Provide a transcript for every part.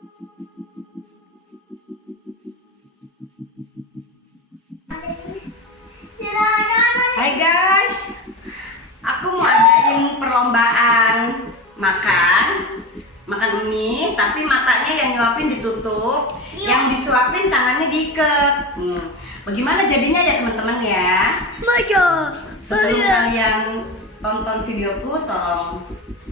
Hai guys, aku mau adain perlombaan makan mie, tapi matanya yang nyuapin ditutup, yang disuapin tangannya diikat. Bagaimana jadinya ya teman-teman ya? Sebelum kalian tonton videoku, tolong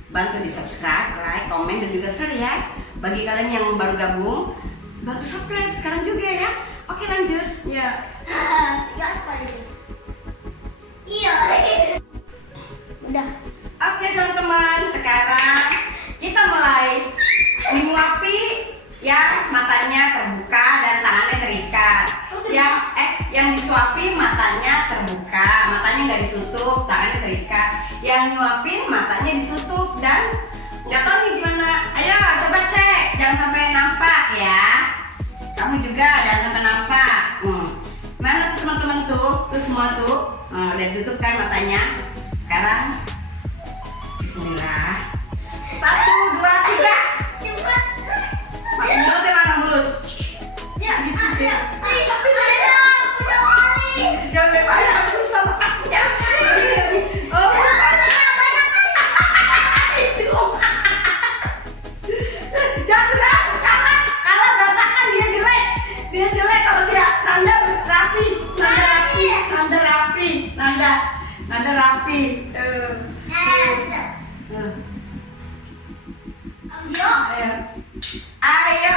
bantu di subscribe, like, komen, dan juga share ya. Bagi kalian yang baru gabung, bantu subscribe sekarang juga ya. Oke, lanjut ya. Iya. Udah. Oke teman-teman, sekarang kita mulai menyuapi ya, matanya terbuka dan tangannya terikat. Yang disuapi matanya terbuka, matanya nggak ditutup, tangannya terikat. Yang nyuapin matanya ditutup dan nggak tahu nih gimana. Ayo coba cek, jangan sampai nampak ya. Kamu juga jangan sampai nampak. Mana tuh teman-teman tuh semua tuh. Udah ditutup kan matanya. Sekarang bismillah. 1, 2, 3. Cepat. Mulutnya mana mulut? Ya, ada. Jangan banyak, susah makannya. Oh, jangan berat, kalau berantakan dia jelek. Dia jelek kalau si Nanda rapi. Nanda rapi. Ayo.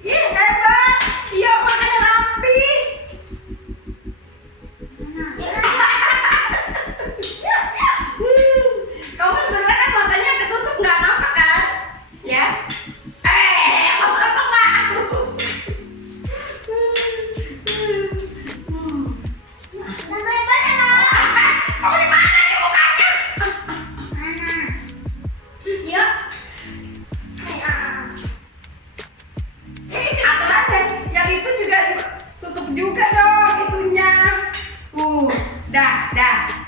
Ih, hebat. Iya, makannya rapi. Kamu sebenarnya kan matanya ketutup, nggak nampak kan? Ya. Kamu nampak nggak? Kamu di mana nih mukanya? Aturannya, yang itu juga tutup juga dong itunya. Dah.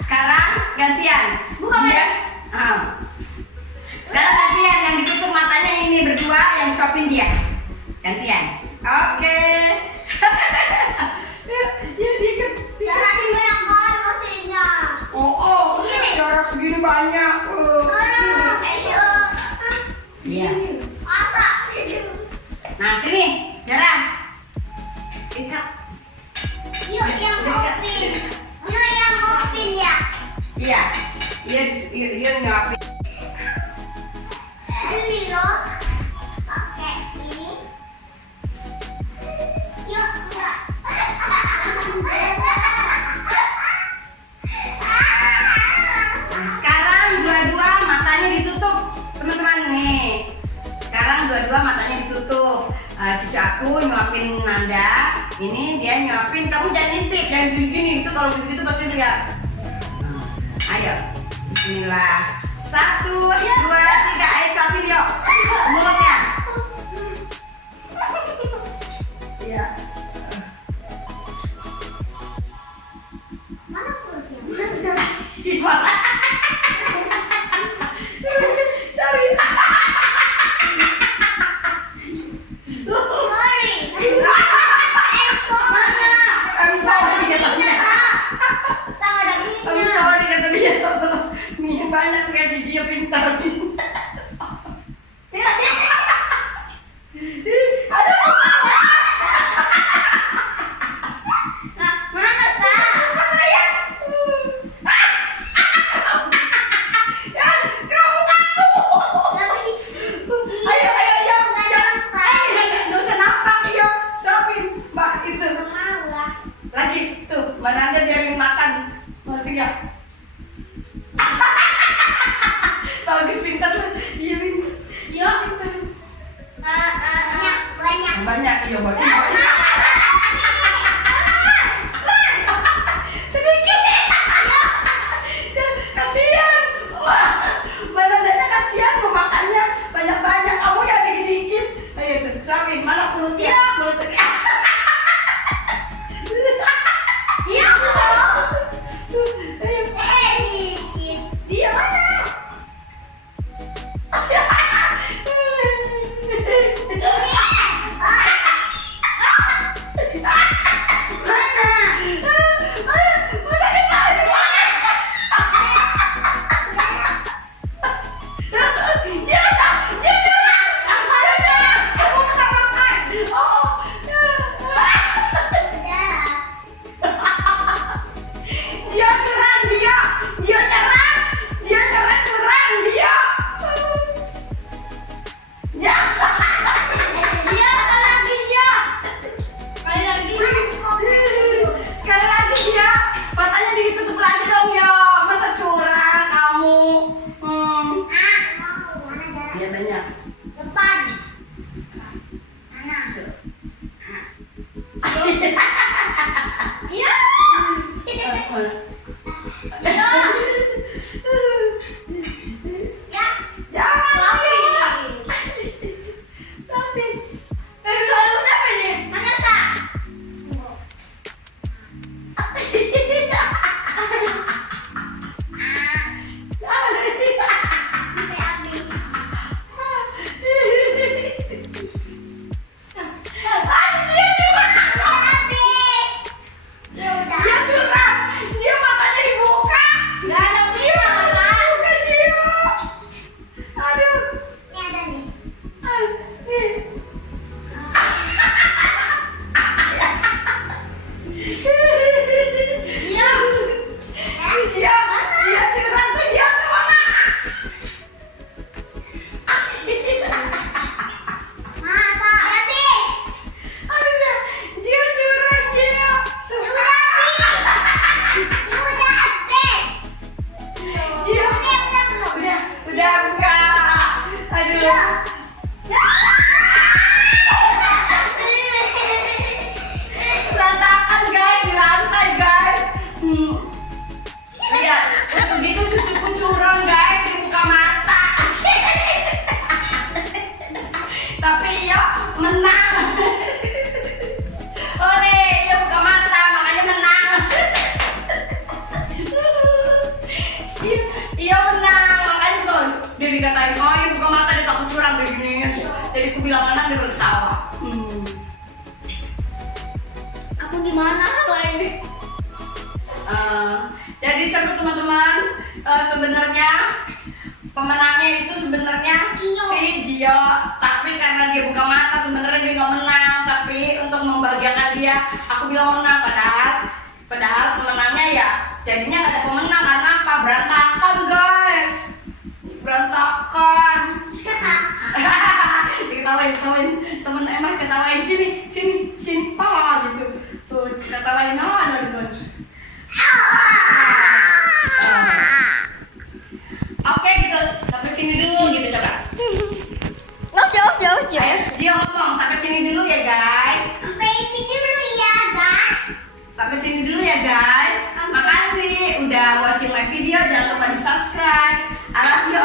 Sekarang gantian. Dia. Sekarang gantian, yang ditutup matanya ini berdua, yang disuapin dia. Gantian. Oke. Ya dikit. Jangan banyak banget mesinnya. Jarak segini banyak. Ayo. Iya. Masa? Nah sini, Jara. Ikat. Yuk yang ngopin. Ya. Iya. Dia nyuapin. Ini loh. Pakai ini. Yuk, enggak. Nah, sekarang dua-dua matanya ditutup, teman-teman nih. Sekarang dua-dua matanya ditutup. Cucu aku nyuapin Nanda, ini dia nyuapin. Kamu jangan intip, jangan gini-gini. Itu kalau begitu pasti lihat. Ayo, bismillah. 1, 2, 3, ayo suapin yuk. Mulutnya. Iya. Mana perutnya? Gimana? Cari. Sorry kata dia. Mie banyak tuh kayak si Gio pintar. Aduh. Mana sah? Apa saya? Kamu takut. Ayo. Jangan. Nggak usah nampak, iyo. Suapin, Mbak itu. Lagi tuh, Mbak Nanda biarin makan. Masih nggak? Bagus, pintar lah. Iya, pintar. Yuk. Banyak. Iya, banyak. Sedikit. Kasihan. Wah, Mbak Nandanya kasihan mau makannya banyak-banyak. Kamu ya dikit-dikit. Ayo tuh, suapin. Mana mulutnya? Mulutnya. Iya. Ayo. Dikit. Dia mana? Dia curang tuh, dia ke mana? Masa? Tapi. Aduh, dia curang dia. Udah habis. Dia udah buka. Aduh. Berantakan guys, di lantai guys. Iya, begitu cucuku curang guys, dibuka mata. Tapi iya menang. Ore, iya buka mata, makanya menang. Iya menang, makanya tuh dia dikatain, oh iya buka mata dia takut curang begini. Jadi aku bilang menang dia baru ketawa. Aku gimana kalau ini? Jadi seru teman-teman. Sebenarnya pemenangnya itu sebenarnya Gio. si Gio, tapi karena dia buka mata sebenarnya dia nggak menang. Tapi untuk membahagiakan dia, aku bilang menang. Padahal pemenangnya ya jadinya nggak ada pemenang karena apa? Berantakan guys, berantakan. Ketawain temen Emma, ketawain sini gitu tuh, ketawain gitu. Oke gitu, sampai sini dulu gitu coba. Jauh. Ayo dia ngomong sampai sini dulu ya guys. Sampai ini dulu ya guys. Sampai sini dulu ya guys. Makasih udah watching my video, jangan lupa di subscribe. I love you